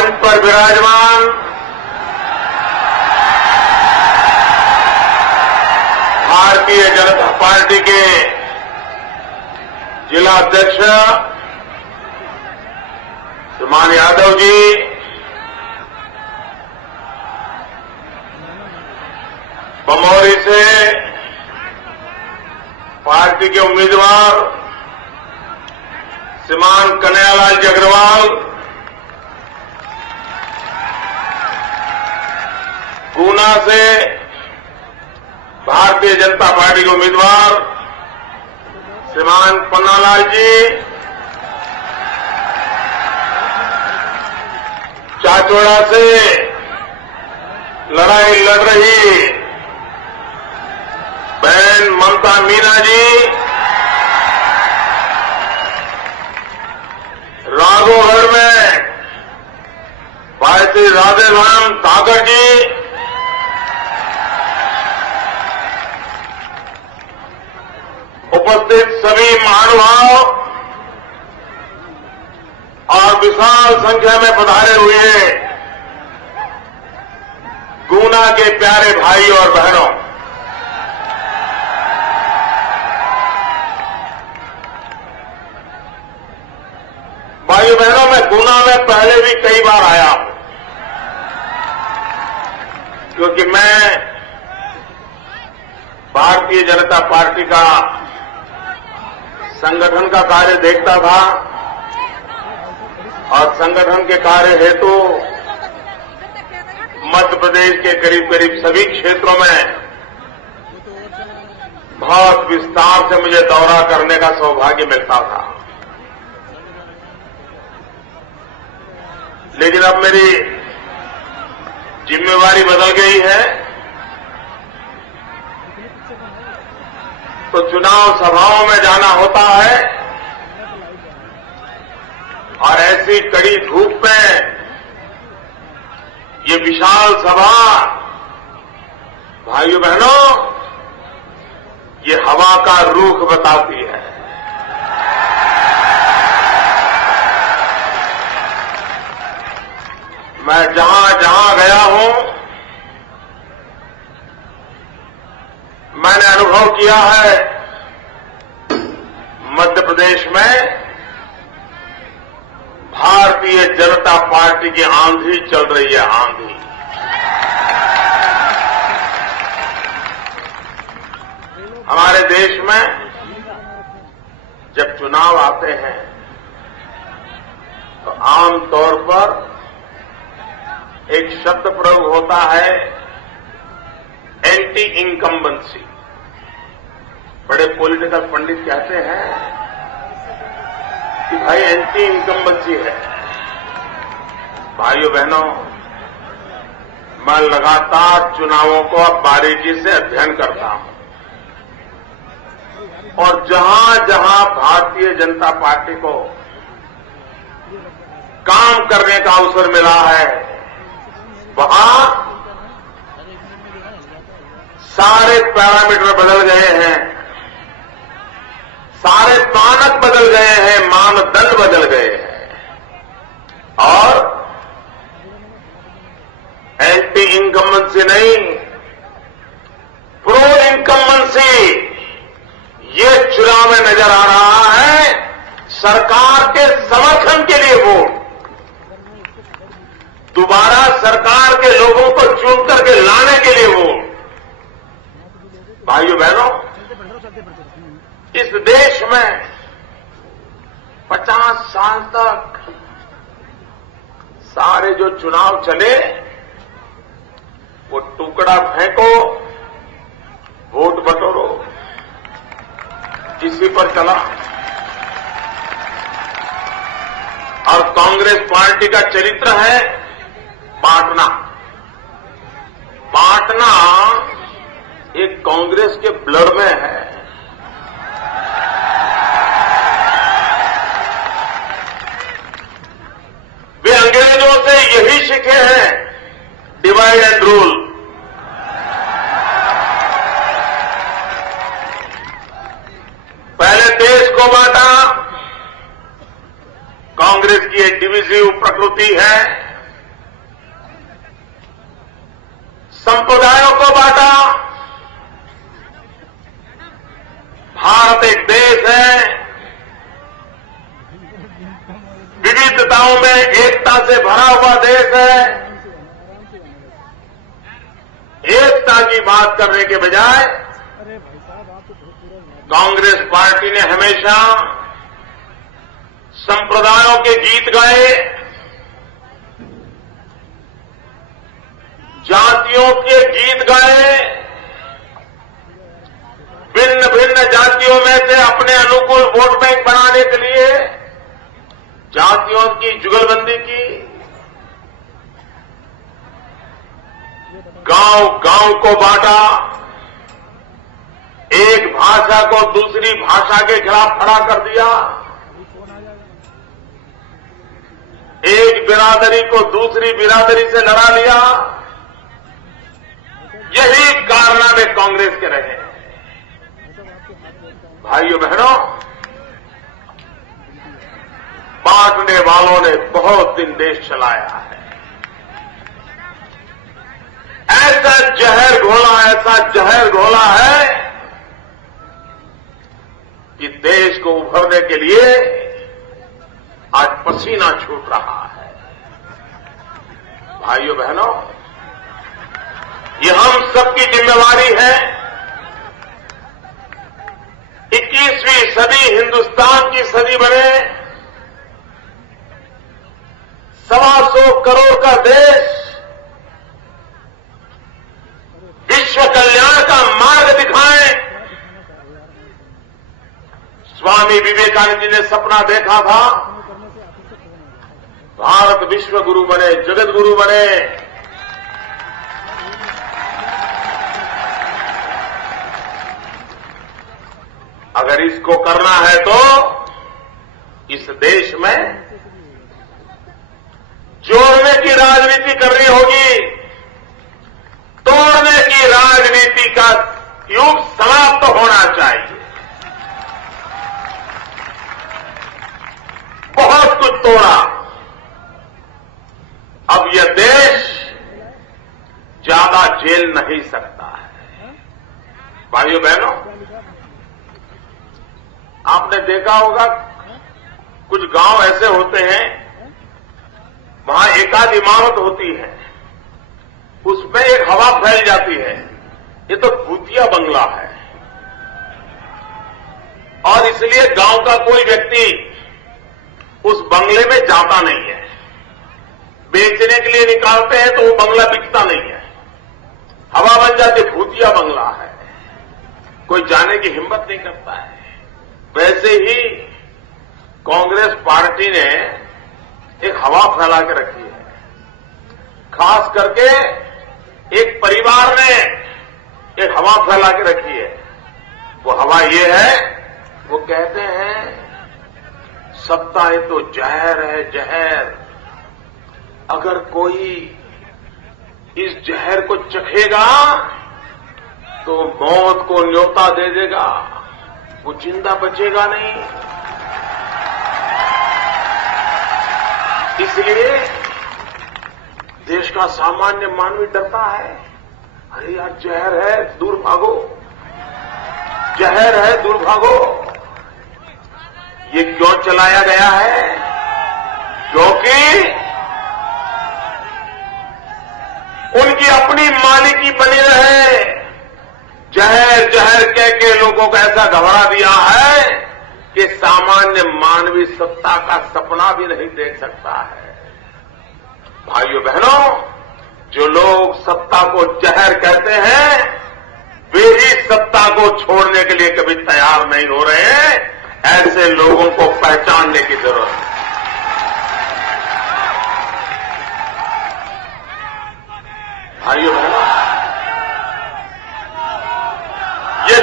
मंच पर विराजमान भारतीय जनता पार्टी के जिला अध्यक्ष श्रीमान यादव जी, बमौरी से पार्टी के उम्मीदवार श्रीमान कन्हैयालाल जी अग्रवाल, गुना से भारतीय जनता पार्टी के उम्मीदवार श्रीमान पन्नालाल जी, चाचौड़ा से लड़ाई लड़ रही बहन ममता मीना जी, राघोगढ़ में भाई श्री राधेराम ठाकर जी, उपस्थित सभी महानुभाव और विशाल संख्या में पधारे हुए गुना के प्यारे भाई और बहनों, भाइयों बहनों, मैं गुना में पहले भी कई बार आया हूं, क्योंकि मैं भारतीय जनता पार्टी का संगठन का कार्य देखता था और संगठन के कार्य हेतु मध्य प्रदेश के करीब करीब सभी क्षेत्रों में बहुत विस्तार से मुझे दौरा करने का सौभाग्य मिलता था। लेकिन अब मेरी जिम्मेवारी बदल गई है, तो चुनाव सभाओं में जाना होता है और ऐसी कड़ी धूप में ये विशाल सभा, भाइयों बहनों, ये हवा का रुख बताती है। मैं जहां जहां गया हूं, मैंने अनुभव किया है मध्य प्रदेश में भारतीय जनता पार्टी की आंधी चल रही है, आंधी। हमारे देश में जब चुनाव आते हैं तो आमतौर पर एक शब्द प्रयोग होता है, एंटी इनकम्बेंसी। बड़े पॉलिटिकल पंडित कहते हैं कि भाई एंटी इनकम्बेंसी है। भाइयों बहनों, मैं लगातार चुनावों को अब बारीकी से अध्ययन करता हूं और जहां जहां भारतीय जनता पार्टी को काम करने का अवसर मिला है, वहां सारे पैरामीटर बदल गए हैं, सारे मानक बदल गए हैं, मानदंड बदल गए हैं और एंटी इनकम्बेंसी नहीं, प्रो इनकम्बेंसी ये चुनाव में नजर आ रहा है। सरकार के समर्थन के लिए वोट, दोबारा सरकार के लोगों को चुन करके लाने के लिए वोट। भाइयों बहनों, इस देश में 50 साल तक सारे जो चुनाव चले वो टुकड़ा फेंको, वोट बटोरो, इसी पर चला। और कांग्रेस पार्टी का चरित्र है बांटना। बांटना एक कांग्रेस के ब्लड में है। वे अंग्रेजों से यही सीखे हैं, डिवाइड एंड रूल। पहले देश को बांटा, कांग्रेस की एक डिविजिव प्रकृति है, संप्रदायों को बांटा। भारत एक देश है, विविधताओं में एकता से भरा हुआ देश है। एकता की बात करने के बजाय कांग्रेस पार्टी ने हमेशा संप्रदायों के गीत गाए, जातियों के गीत गाए, भिन्न भिन्न जातियों में से अपने अनुकूल वोट बैंक बनाने के लिए जातियों की जुगलबंदी की। गांव गांव को बांटा, एक भाषा को दूसरी भाषा के खिलाफ खड़ा कर दिया, एक बिरादरी को दूसरी बिरादरी से लड़ा लिया। यही कारनामे कांग्रेस के रहे। भाइयों बहनों, बांटने वालों ने बहुत दिन देश चलाया है। ऐसा जहर घोला है कि देश को उभरने के लिए आज पसीना छूट रहा है। भाइयों बहनों, ये हम सबकी जिम्मेवारी है। 21वीं सदी हिंदुस्तान की सदी बने। 125 करोड़ का देश विश्व कल्याण का मार्ग दिखाएं। स्वामी विवेकानंद जी ने सपना देखा था, भारत विश्व गुरु बने, जगत गुरु बने। अगर इसको करना है तो इस देश में जोड़ने की राजनीति करनी होगी, तोड़ने की राजनीति का युग समाप्त होना चाहिए। बहुत कुछ तोड़ा, अब यह देश ज्यादा झेल नहीं सकता है। भाइयों बहनों, आपने देखा होगा कुछ गांव ऐसे होते हैं, वहां एकाध इमारत होती है, उसमें एक हवा फैल जाती है। ये तो भूतिया बंगला है, और इसलिए गांव का कोई व्यक्ति उस बंगले में जाता नहीं है। बेचने के लिए निकालते हैं तो वो बंगला बिकता नहीं है, हवा बन जाती, भूतिया बंगला है, कोई जाने की हिम्मत नहीं करता है। वैसे ही कांग्रेस पार्टी ने एक हवा फैला के रखी है। खास करके एक परिवार ने एक हवा फैला के रखी है। वो हवा ये है, वो कहते हैं सत्ता है तो जहर है, जहर। अगर कोई इस जहर को चखेगा तो मौत को न्योता दे देगा, वो जिंदा बचेगा नहीं। इसलिए देश का सामान्य मानवी डरता है, अरे यार जहर है, दूर भागो, जहर है, दूर भागो। ये क्यों चलाया गया है? क्योंकि उनकी अपनी मालिकी बनी रहे। जहर जहर कह के लोगों को ऐसा घबरा दिया है कि सामान्य मानवीय सत्ता का सपना भी नहीं देख सकता है। भाइयों बहनों, जो लोग सत्ता को जहर कहते हैं, वे ही सत्ता को छोड़ने के लिए कभी तैयार नहीं हो रहे हैं। ऐसे लोगों को पहचानने की जरूरत है। भाइयों बहनों, ये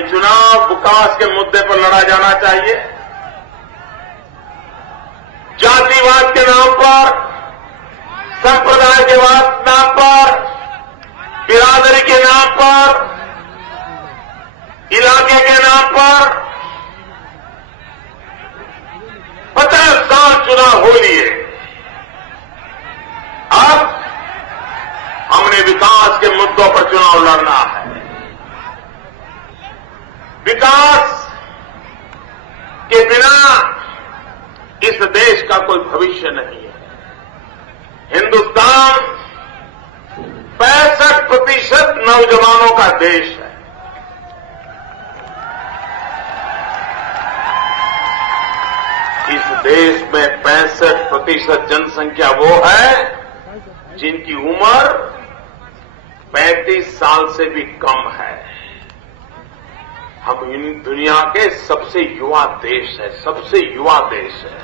चुनाव विकास के मुद्दे पर लड़ा जाना चाहिए। जातिवाद के नाम पर, संप्रदाय के नाम पर, बिरादरी के नाम पर, इलाके के नाम पर 50 साल चुनाव हो लिए। अब विकास के मुद्दों पर चुनाव लड़ना है। विकास के बिना इस देश का कोई भविष्य नहीं है। हिंदुस्तान 65% नौजवानों का देश है। इस देश में 65% जनसंख्या वो है जिनकी उम्र 35 साल से भी कम है। हम दुनिया के सबसे युवा देश है, सबसे युवा देश है।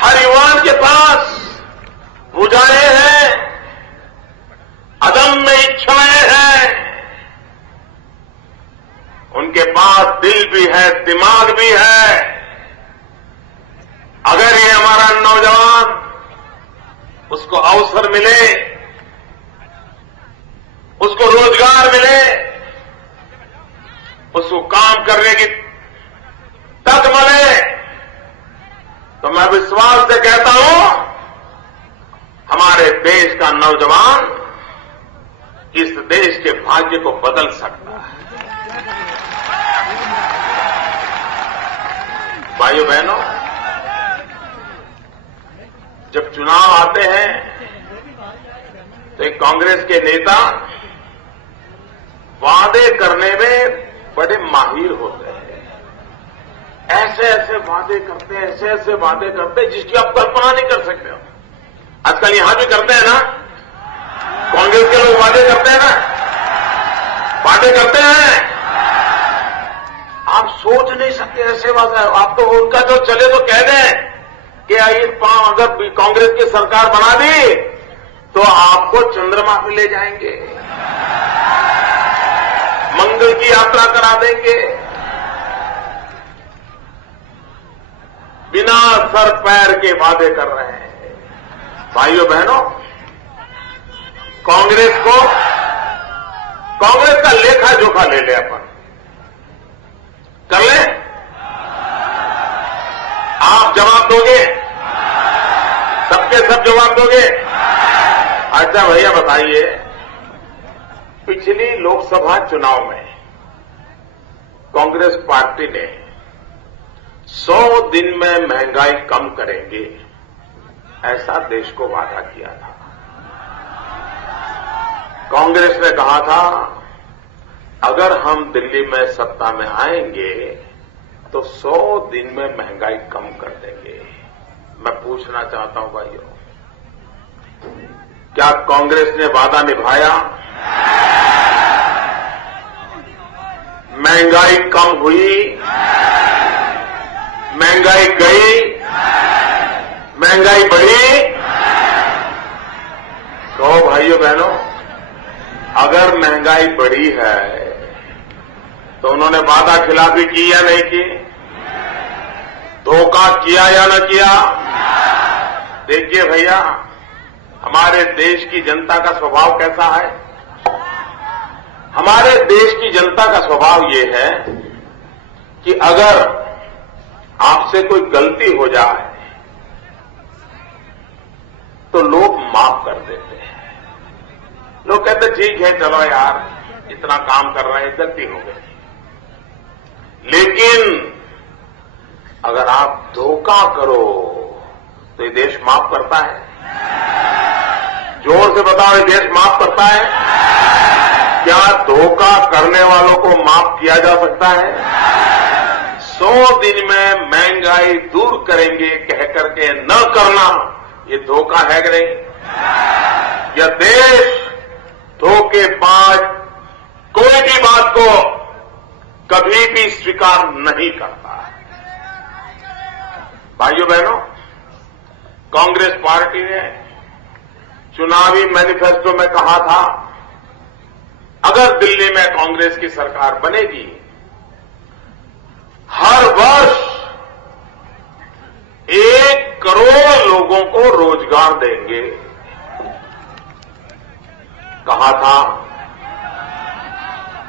हर युवान के पास भुजाएं हैं, अदम्य इच्छाएं हैं, उनके पास दिल भी है, दिमाग भी है। अगर ये हमारा नौजवान उसको अवसर मिले, उसको रोजगार मिले, उसको काम करने की तक मिले, तो मैं विश्वास से कहता हूं हमारे देश का नौजवान इस देश के भाग्य को बदल सकता है। भाइयों बहनों, जब चुनाव आते हैं तो एक कांग्रेस के नेता वादे करने में बड़े माहिर होते हैं। ऐसे ऐसे वादे करते हैं, ऐसे ऐसे वादे करते हैं जिसकी आप कल्पना नहीं कर सकते हो। आजकल यहां भी करते हैं ना, कांग्रेस के लोग वादे करते हैं ना, वादे करते हैं। आप सोच नहीं सकते ऐसे वादे। आप तो उनका जो चले तो कह दें कि अगर कांग्रेस की सरकार बना दी तो आपको चंद्रमा पे ले जाएंगे, मंगल की यात्रा करा देंगे। बिना सर पैर के वादे कर रहे हैं। भाइयों बहनों, कांग्रेस का लेखा जोखा ले ले, अपन कर ले। आप जवाब दोगे, सबके सब जवाब दोगे। अच्छा भैया बताइए, पिछली लोकसभा चुनाव में कांग्रेस पार्टी ने 100 दिन में महंगाई कम करेंगे ऐसा देश को वादा किया था। कांग्रेस ने कहा था अगर हम दिल्ली में सत्ता में आएंगे तो 100 दिन में महंगाई कम कर देंगे। मैं पूछना चाहता हूं भाइयों, क्या कांग्रेस ने वादा निभाया? महंगाई कम हुई? महंगाई गई? महंगाई बढ़ी? तो भाइयों बहनों, अगर महंगाई बढ़ी है तो उन्होंने वादा खिलाफी की या नहीं की? धोखा किया या न किया? देखिए भैया, हमारे देश की जनता का स्वभाव कैसा है। हमारे देश की जनता का स्वभाव ये है कि अगर आपसे कोई गलती हो जाए तो लोग माफ कर देते हैं। लोग कहते ठीक है, चलो यार, इतना काम कर रहे हैं, गलती हो गई। लेकिन अगर आप धोखा करो तो ये देश माफ करता है? जोर से बताओ, ये देश माफ करता है? क्या धोखा करने वालों को माफ किया जा सकता है? 100 दिन में महंगाई दूर करेंगे कह करके न करना, ये धोखा है कि नहीं? यह देश धोखेबाज कोई भी बात को कभी भी स्वीकार नहीं करता है। भाइयों बहनों, कांग्रेस पार्टी ने चुनावी मैनिफेस्टो में कहा था अगर दिल्ली में कांग्रेस की सरकार बनेगी हर वर्ष 1 करोड़ लोगों को रोजगार देंगे। कहा था,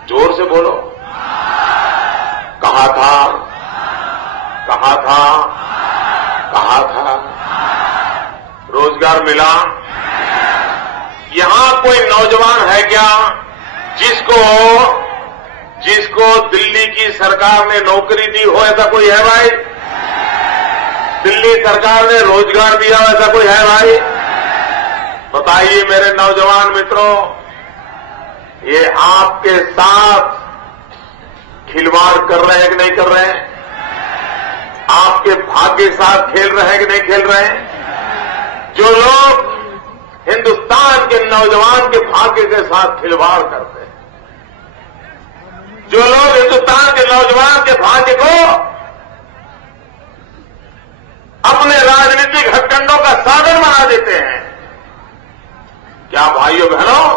जोर से बोलो, कहा था, कहा था, कहा था। रोजगार मिला? कोई नौजवान है क्या जिसको दिल्ली की सरकार ने नौकरी दी हो? ऐसा कोई है भाई? दिल्ली सरकार ने रोजगार दिया हो? ऐसा कोई है भाई? बताइए मेरे नौजवान मित्रों, ये आपके साथ खिलवाड़ कर रहे हैं कि नहीं कर रहे हैं? आपके भाग्य के साथ खेल रहे हैं कि नहीं खेल रहे हैं? जो लोग हिंदुस्तान के नौजवान के भाग्य के साथ खिलवाड़ करते हैं, जो लोग हिंदुस्तान के नौजवान के भाग्य को अपने राजनीतिक हथकंडों का साधन बना देते हैं, क्या भाइयों बहनों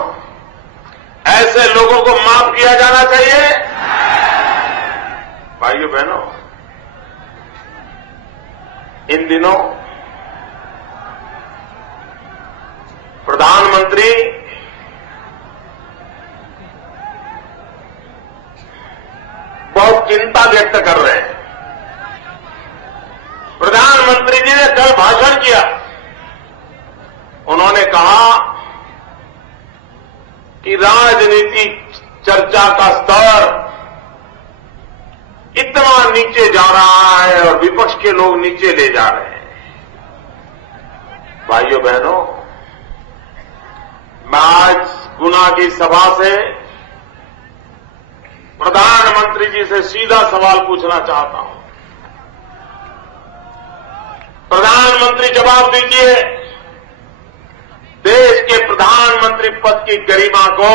ऐसे लोगों को माफ किया जाना चाहिए? भाइयों बहनों, इन दिनों प्रधानमंत्री बहुत चिंता व्यक्त कर रहे हैं। प्रधानमंत्री जी ने कल भाषण किया, उन्होंने कहा कि राजनीतिक चर्चा का स्तर इतना नीचे जा रहा है और विपक्ष के लोग नीचे ले जा रहे हैं। भाइयों बहनों, मैं आज गुना की सभा से प्रधानमंत्री जी से सीधा सवाल पूछना चाहता हूं। प्रधानमंत्री जवाब दीजिए, देश के प्रधानमंत्री पद की गरिमा को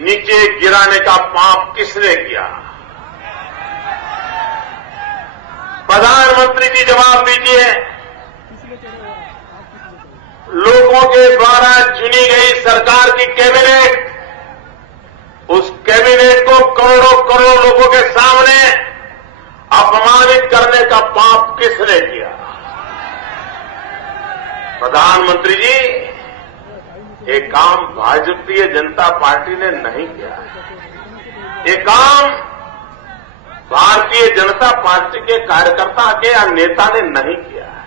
नीचे गिराने का पाप किसने किया? प्रधानमंत्री जी जवाब दीजिए, लोगों के द्वारा चुनी गई सरकार की कैबिनेट, उस कैबिनेट को करोड़ों करोड़ लोगों के सामने अपमानित करने का पाप किसने किया? प्रधानमंत्री जी, ये काम भारतीय जनता पार्टी ने नहीं किया। ये काम भारतीय जनता पार्टी के कार्यकर्ता के या नेता ने नहीं किया है।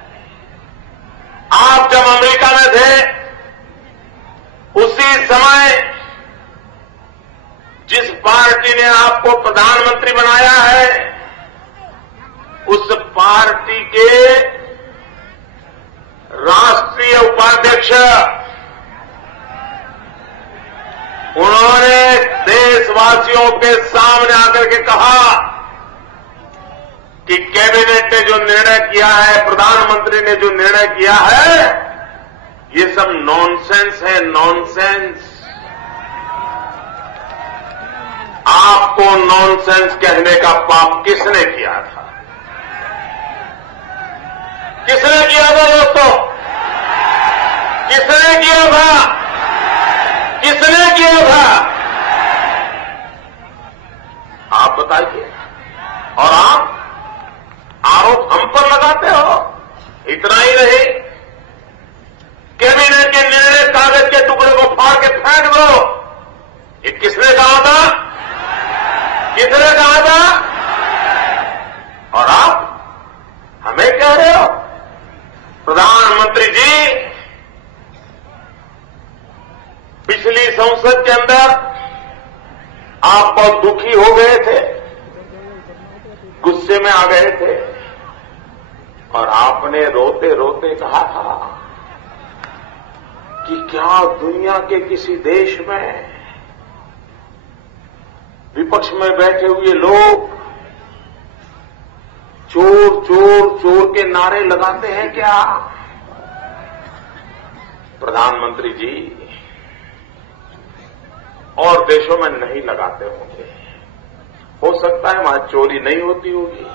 आप जब अमेरिका में थे, उसी समय जिस पार्टी ने आपको प्रधानमंत्री बनाया है, उस पार्टी के राष्ट्रीय उपाध्यक्ष उन्होंने देशवासियों के सामने आकर के कहा कि कैबिनेट ने जो निर्णय किया है, प्रधानमंत्री ने जो निर्णय किया है, ये सब नॉनसेंस है, नॉनसेंस। आपको नॉनसेंस कहने का पाप किसने किया था? किसने किया था दोस्तों? किसने किया था? किसने किया था? आप बताइए। और आप आरोप हम पर लगाते हो। इतना ही नहीं, कैबिनेट के निर्णय कागज के टुकड़े को फाड़ के फेंक दो, ये किसने कहा था? किसने कहा था? और आप हमें कह रहे हो? प्रधानमंत्री जी, पिछली संसद के अंदर आप बहुत दुखी हो गए थे, गुस्से में आ गए थे और आपने रोते रोते कहा था कि क्या दुनिया के किसी देश में विपक्ष में बैठे हुए लोग चोर चोर चोर के नारे लगाते हैं क्या? प्रधानमंत्री जी, और देशों में नहीं लगाते होंगे, हो सकता है वहां चोरी नहीं होती होगी।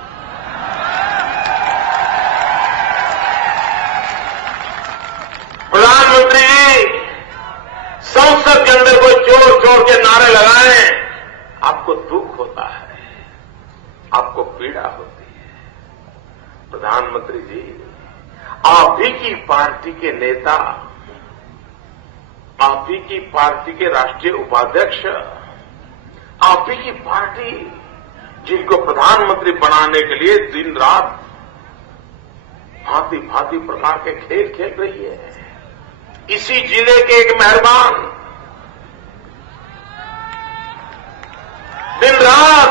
प्रधानमंत्री जी, संसद के अंदर कोई चोर चोर के नारे लगाए, आपको दुख होता है, आपको पीड़ा होती है। प्रधानमंत्री जी, आप ही की पार्टी के नेता, आप ही की पार्टी के राष्ट्रीय उपाध्यक्ष, आप ही की पार्टी जिनको प्रधानमंत्री बनाने के लिए दिन रात भांति भांति प्रकार के खेल खेल रही है, इसी जिले के एक मेहरबान दिन रात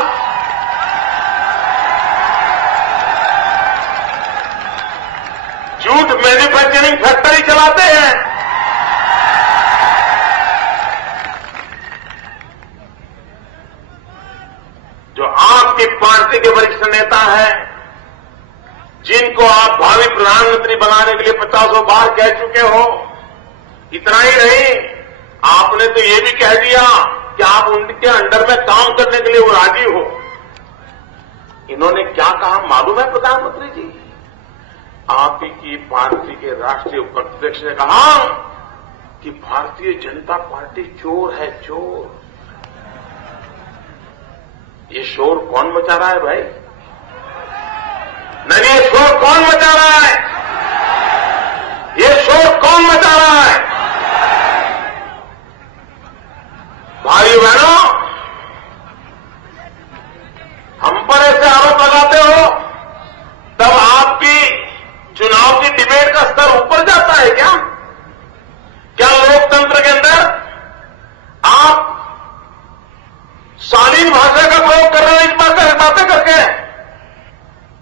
जूट मैन्युफैक्चरिंग फैक्ट्री चलाते हैं। जो आपकी पार्टी के वरिष्ठ नेता हैं, जिनको आप भावी प्रधानमंत्री बनाने के लिए 50 बार कह चुके हो, इतना ही नहीं, आपने तो ये भी कह दिया कि आप उनके अंडर में काम करने के लिए वो राजी हो। इन्होंने क्या कहा मालूम है प्रधानमंत्री जी? आप ही की पार्टी के राष्ट्रीय उपाध्यक्ष ने कहा कि भारतीय जनता पार्टी चोर है, चोर। ये शोर कौन मचा रहा है भाई? नहीं, ये शोर कौन मचा रहा है? ये शोर कौन मचा रहा है? भाइयों बहनों, हम पर ऐसे आरोप लगाते हो, तब आपकी चुनाव की डिबेट का स्तर ऊपर जाता है क्या? क्या लोकतंत्र के अंदर आप शालीन भाषा का प्रयोग कर रहे हो इस बातें करके,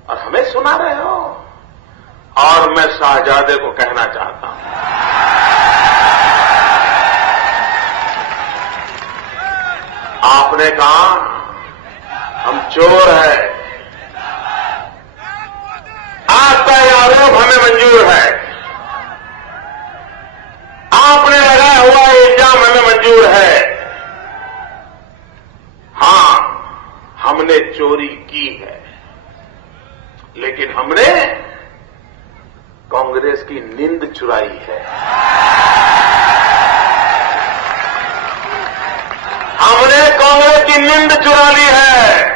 और हमें सुना रहे हो? और मैं शाहजादे को कहना चाहता हूं, आपने कहा हम चोर हैं, आपका यह आरोप हमें मंजूर है, आपने लगाया हुआ इल्जाम हमें मंजूर है। हां, हमने चोरी की है, लेकिन हमने कांग्रेस की नींद चुराई है। हमने कांग्रेस की नींद चुरा ली है।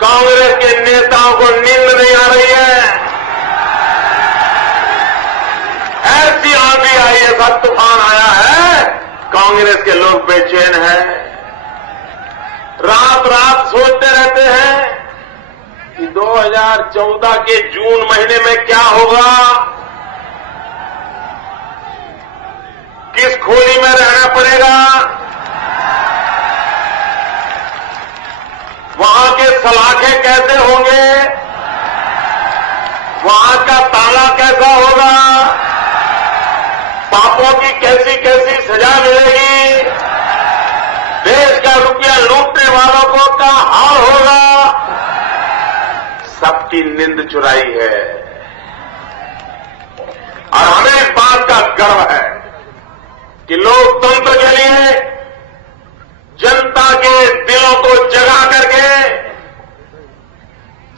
कांग्रेस के नेताओं को नींद नहीं आ रही है। ऐसी आंधी आई, ऐसा तूफान आया है, कांग्रेस के लोग बेचैन हैं। रात रात सोचते रहते हैं कि 2014 के जून महीने में क्या होगा, किस खोली में रहना पड़ेगा, वहां के सलाखे कैसे होंगे, वहां का ताला कैसा होगा, पापों की कैसी कैसी सजा मिलेगी, देश का रुपया लूटने वालों को क्या हाल होगा। सबकी नींद चुराई है। और हमें इस बात का गर्व है कि लोकतंत्र के लिए जनता के दिलों को जगा करके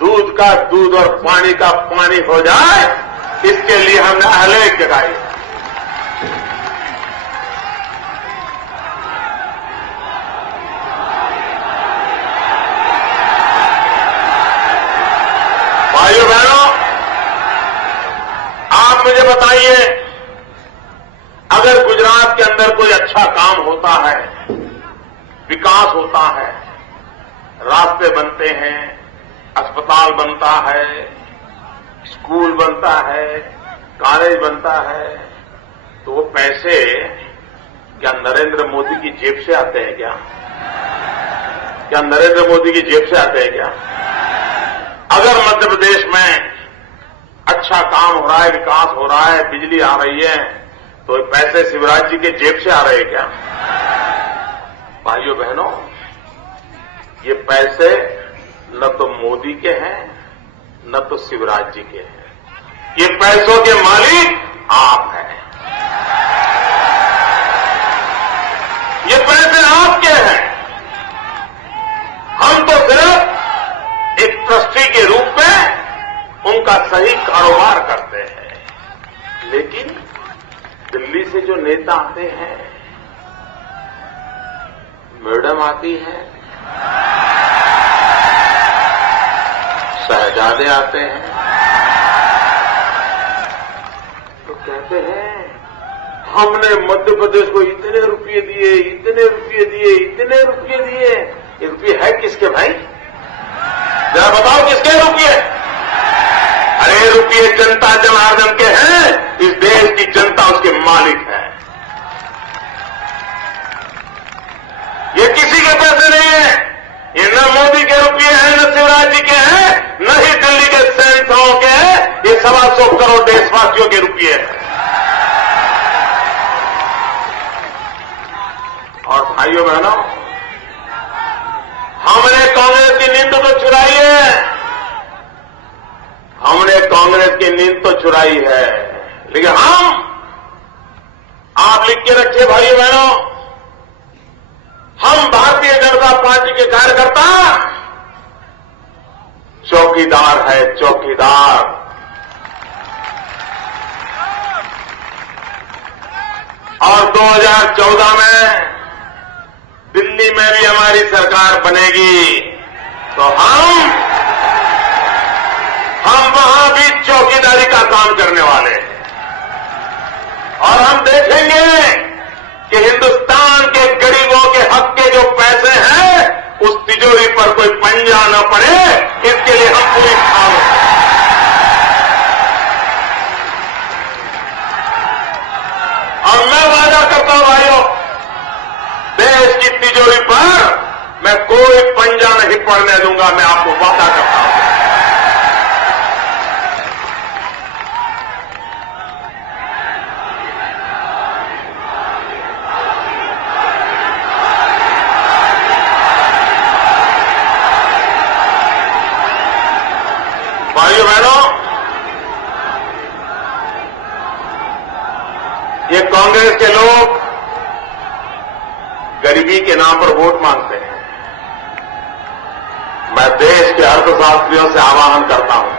दूध का दूध और पानी का पानी हो जाए, इसके लिए हमने अहलियत जगाई। भाइयों बहनों, आप मुझे बताइए, अगर गुजरात के अंदर कोई अच्छा काम होता है, विकास होता है, रास्ते बनते हैं, अस्पताल बनता है, स्कूल बनता है, कॉलेज बनता है, तो वो पैसे क्या नरेंद्र मोदी की जेब से आते हैं क्या? क्या नरेंद्र मोदी की जेब से आते हैं क्या? अगर मध्य प्रदेश में अच्छा काम हो रहा है, विकास हो रहा है, बिजली आ रही है, तो पैसे शिवराज जी के जेब से आ रहे हैं क्या? भाइयों बहनों, ये पैसे न तो मोदी के हैं, न तो शिवराज जी के हैं। ये पैसों के मालिक आप हैं। ये पैसे आपके हैं। हम तो सिर्फ एक ट्रस्टी के रूप में उनका सही कारोबार करते हैं। लेकिन दिल्ली से जो नेता आते हैं, मैडम आती हैं, शहजादे आते हैं, तो कहते हैं हमने मध्य प्रदेश को इतने रुपये दिए, इतने रुपये दिए, इतने रुपये दिए। ये रुपये है किसके भाई? जरा बताओ किसके रुपये? अरे रुपये जनता जनार्दन के हैं। इस देश की जनता उसके मालिक ये 125 करोड़ देशवासियों के रुपये हैं। और भाइयों बहनों, हमने कांग्रेस की नींद तो चुराई है, हमने कांग्रेस की नींद तो चुराई है, लेकिन आप लिख के रखिए भाइयों बहनों, हम भारतीय जनता पार्टी के कार्यकर्ता चौकीदार है, चौकीदार। और 2014 में दिल्ली में भी हमारी सरकार बनेगी तो हम वहां भी चौकीदारी का काम करने वाले हैं। और हम देखेंगे कि हिंदुस्तान के गरीबों के हक के जो पैसे हैं उस तिजोरी पर कोई पंजा न पड़े, इसके लिए हम पूरी ठान। और मैं वादा करता हूं भाइयों, देश की तिजोरी पर मैं कोई पंजा नहीं पड़ने दूंगा, मैं आपको वादा करता हूं। भाइयों बहनों, ये कांग्रेस के लोग गरीबी के नाम पर वोट मांगते हैं। मैं देश के अर्थशास्त्रियों से आह्वान करता हूं,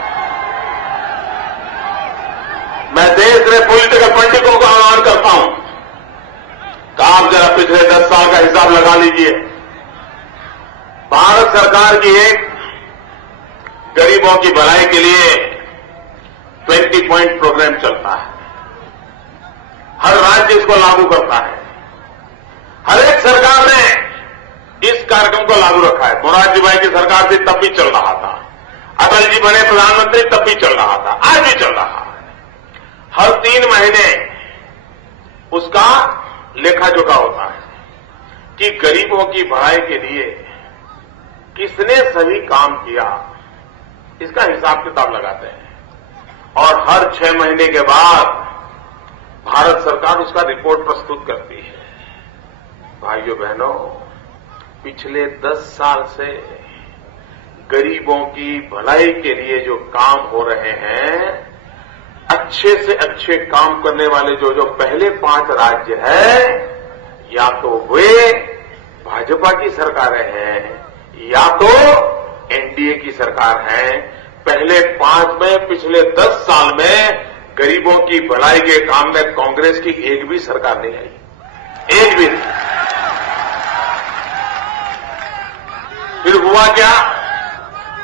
मैं देश के पॉलिटिकल पंडितों को आह्वान करता हूं कि आप जरा पिछले 10 साल का हिसाब लगा लीजिए। भारत सरकार की एक गरीबों की भलाई के लिए 20 पॉइंट प्रोग्राम चलता है, हर राज्य इसको लागू करता है। हर एक सरकार ने इस कार्यक्रम को लागू रखा है। मोरारजी भाई की सरकार थी तब भी चल रहा था, अटल जी बने प्रधानमंत्री तब भी चल रहा था, आज भी चल रहा है। हर 3 महीने उसका लेखा जोखा होता है कि गरीबों की भलाई के लिए किसने सही काम किया, इसका हिसाब किताब लगाते हैं। और हर 6 महीने के बाद भारत सरकार उसका रिपोर्ट प्रस्तुत करती है। भाइयों बहनों, पिछले 10 साल से गरीबों की भलाई के लिए जो काम हो रहे हैं, अच्छे से अच्छे काम करने वाले जो पहले 5 राज्य हैं, या तो वे भाजपा की सरकारें हैं या तो एनडीए की सरकार है। पहले 5 में पिछले 10 साल में गरीबों की भलाई के काम में कांग्रेस की एक भी सरकार नहीं आई, एक भी नहीं। फिर हुआ क्या,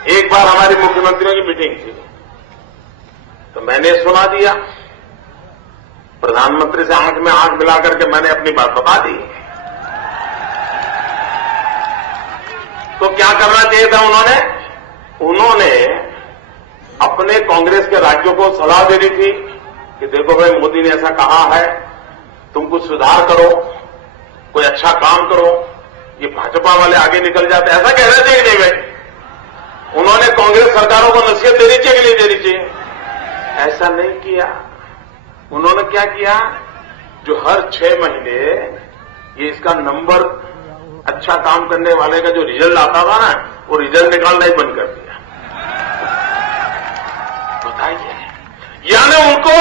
एक बार हमारी मुख्यमंत्रियों की मीटिंग थी तो मैंने सुना दिया, प्रधानमंत्री से आंख में आंख मिलाकर के मैंने अपनी बात बता दी। तो क्या करना चाहिए था उन्होंने अपने कांग्रेस के राज्यों को सलाह देनी थी कि देखो भाई, मोदी ने ऐसा कहा है, तुम कुछ सुधार करो, कोई अच्छा काम करो। ये भाजपा वाले आगे निकल जाते, ऐसा कहना चाहिए कि नहीं भाई? उन्होंने कांग्रेस सरकारों को नसीहत देनी चाहिए कि नहीं देनी चाहिए? ऐसा नहीं किया। उन्होंने क्या किया, जो हर 6 महीने ये इसका नंबर, अच्छा काम करने वाले का जो रिजल्ट आता था ना, वो रिजल्ट निकालना ही बंद कर दिया। बताइए, यानी उनको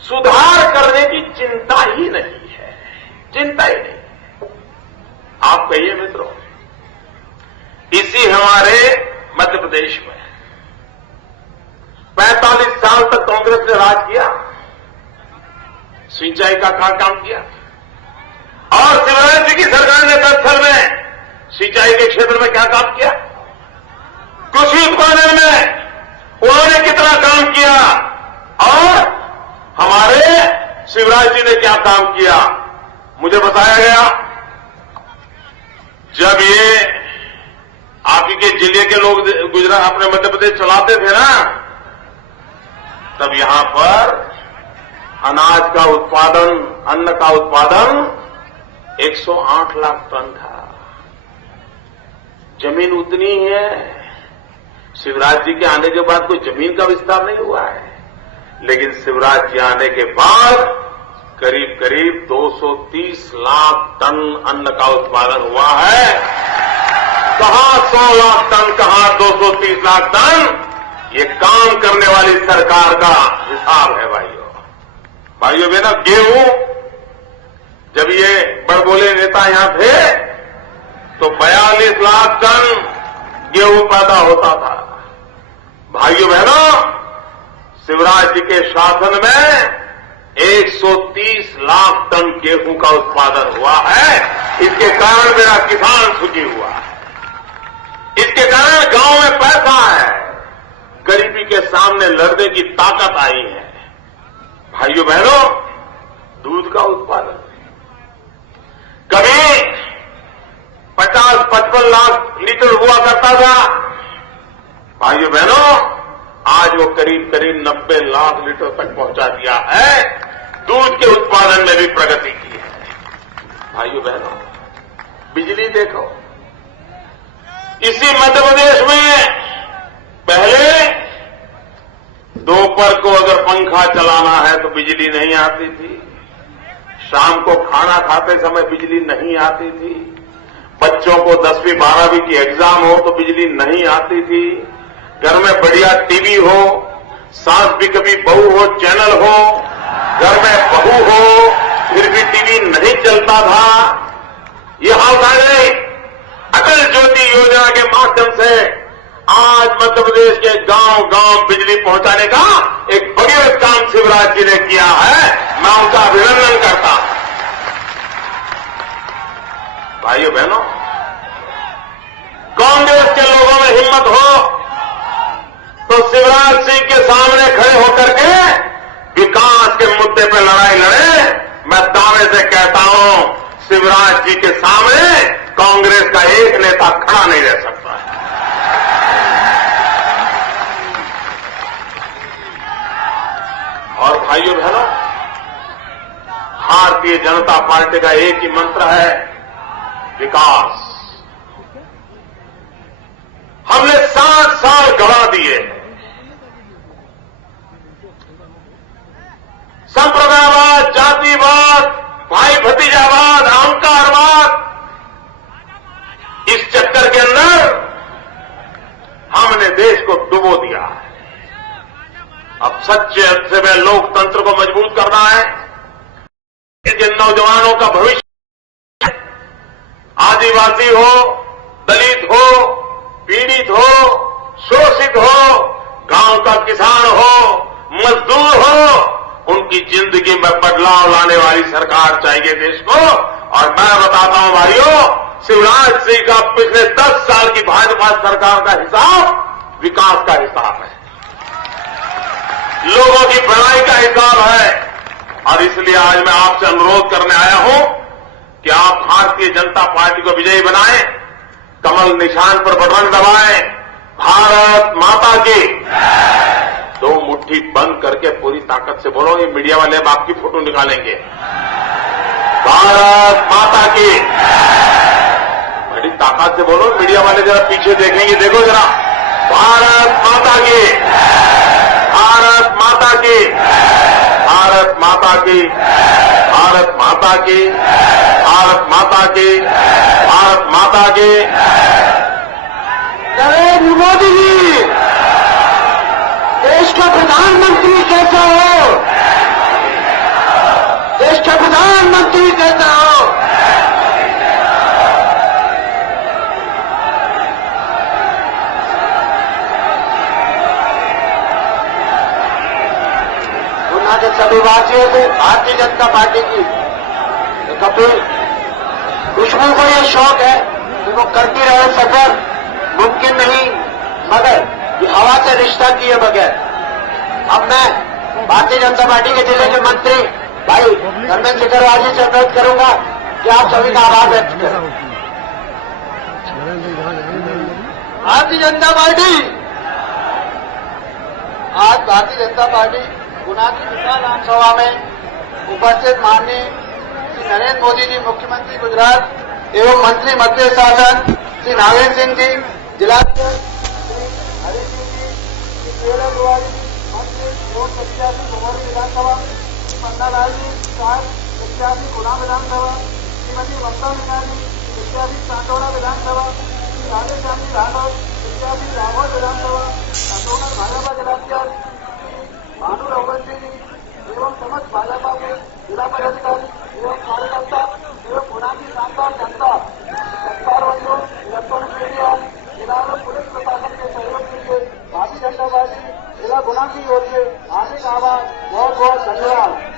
सुधार करने की चिंता ही नहीं है, चिंता ही नहीं। आप कहिए मित्रों, इसी हमारे मध्य प्रदेश में 45 साल तक कांग्रेस ने राज किया, सिंचाई का काम किया। और शिवराज जी की सरकार ने 10 साल में सिंचाई के क्षेत्र में क्या काम किया, कृषि उत्पादन में उन्होंने कितना काम किया, और हमारे शिवराज जी ने क्या काम किया। मुझे बताया गया, जब ये आप ही के जिले के लोग गुजरात अपने मध्य प्रदेश चलाते थे ना, तब यहां पर अनाज का उत्पादन, अन्न का उत्पादन 108 लाख टन था। जमीन उतनी है, शिवराज जी के आने के बाद कोई जमीन का विस्तार नहीं हुआ है, लेकिन शिवराज जी आने के बाद करीब करीब 230 लाख टन अन्न का उत्पादन हुआ है। कहां 100 लाख टन, कहां 230 लाख टन, ये काम करने वाली सरकार का हिसाब है भाइयों। भाइयों बहनों, गेहूं जब ये बड़बोले नेता यहां थे तो 42 लाख टन गेहूं पैदा होता था। भाइयों बहनों, शिवराज जी के शासन में 130 लाख टन गेहूं का उत्पादन हुआ है। इसके कारण मेरा किसान सुखी हुआ है, इसके कारण गांव में पैसा है, गरीबी के सामने लड़ने की ताकत आई है। भाइयों बहनों, दूध का उत्पादन कभी 50-55 लाख लीटर हुआ करता था। भाइयों बहनों, आज वो करीब करीब 90 लाख लीटर तक पहुंचा दिया है। दूध के उत्पादन में भी प्रगति की है। भाइयों बहनों, बिजली देखो, इसी मध्य प्रदेश में पहले दोपहर को अगर पंखा चलाना है तो बिजली नहीं आती थी, शाम को खाना खाते समय बिजली नहीं आती थी, बच्चों को 10वीं 12वीं की एग्जाम हो तो बिजली नहीं आती थी, घर में बढ़िया टीवी हो, सास भी कभी बहू हो, चैनल हो, घर में बहू हो फिर भी टीवी नहीं चलता था। ये हाल था नहीं। अटल ज्योति योजना के माध्यम से आज मध्य प्रदेश के गांव गांव बिजली पहुंचाने का एक भगीरथ काम शिवराज जी ने किया है। मैं उनका अभिनंदन करता हूं। भाइयों बहनों, कांग्रेस के लोगों में हिम्मत हो तो शिवराज सिंह के सामने खड़े होकर के विकास के मुद्दे पर लड़ाई लड़े। मैं दावे से कहता हूं, शिवराज जी के सामने कांग्रेस का एक नेता खड़ा नहीं रह सकता है। और भाइयों बहनों, भारतीय जनता पार्टी का एक ही मंत्र है, विकास। हमने 7 साल गंवा दिए। संप्रदायवाद, जातिवाद, भाई भतीजावाद, अहंकारवाद, इस चक्कर के अंदर हमने देश को डुबो दिया है। अब सच्चे अर्थ में लोकतंत्र को मजबूत करना है। जिन नौजवानों का भविष्य, आदिवासी हो, दलित हो, पीड़ित हो, शोषित हो, गांव का किसान हो, मजदूर हो, उनकी जिंदगी में बदलाव लाने वाली सरकार चाहिए देश को। और मैं बताता हूं भाइयों, शिवराज सिंह का पिछले 10 साल की भाजपा सरकार का हिसाब विकास का हिसाब है, लोगों की भलाई का हिसाब है। और इसलिए आज मैं आपसे अनुरोध करने आया हूं कि आप भारतीय जनता पार्टी को विजयी बनाएं, कमल निशान पर बटन दबाएं। भारत माता की। 2 मुट्ठी बंद करके पूरी ताकत से बोलो, ये मीडिया वाले अब आपकी फोटो निकालेंगे। भारत माता की। बड़ी ताकत से बोलो, मीडिया वाले जरा पीछे देखेंगे, देखो जरा। भारत माता की, भारत माता की, भारत माता की, भारत माता की, भारत माता की, भारत माता की। नरेंद्र मोदी जी देश का प्रधानमंत्री कैसा हो, देश का प्रधानमंत्री कैसा हो। दुनिया के सभी वासियों को भारतीय जनता पार्टी की एक अपील। खुशबू को यह शौक है कि वो करती रहे सफर, मुमकिन नहीं मगर ये हवा से रिश्ता किए बगैर। अब मैं भारतीय जनता पार्टी के जिले के मंत्री भाई धर्मेंद्र सिकरवार जी से अनुरोध करूंगा कि आप सभी का आभार व्यक्त करें। भारतीय जनता पार्टी, आज भारतीय जनता पार्टी गुना की विशाल आमसभा में उपस्थित माननीय श्री नरेंद्र मोदी जी, मुख्यमंत्री गुजरात एवं मंत्री मध्य शासन श्री नागेंद्र सिंह जी, जिला 16 तिवारी मंत्री एवं प्रत्याशी भगौरी विधानसभा, श्री पन्नालाल जी साहब प्रत्याशी गुना विधानसभा, श्रीमती ममता मीनाजी प्रत्याशी चांदोड़ा विधानसभा, श्री राधेश्याम जी राठौर प्रत्याशी राघोर विधानसभा, संतोष भाजपा जिलाध्यक्ष भानु रघुवंशी जी एवं समस्त भाजपा के जिला पदाधिकारी एवं कार्यकर्ता एवं गुना की शानदार जनता, सरकार बंधु, इलेक्ट्रॉनिक मीडिया, जिला में पुलिस प्रशासन के सहयोग के लिए भारतीय जनता पार्टी जिला गुना की ओर से हार्दिक आभार, बहुत बहुत धन्यवाद।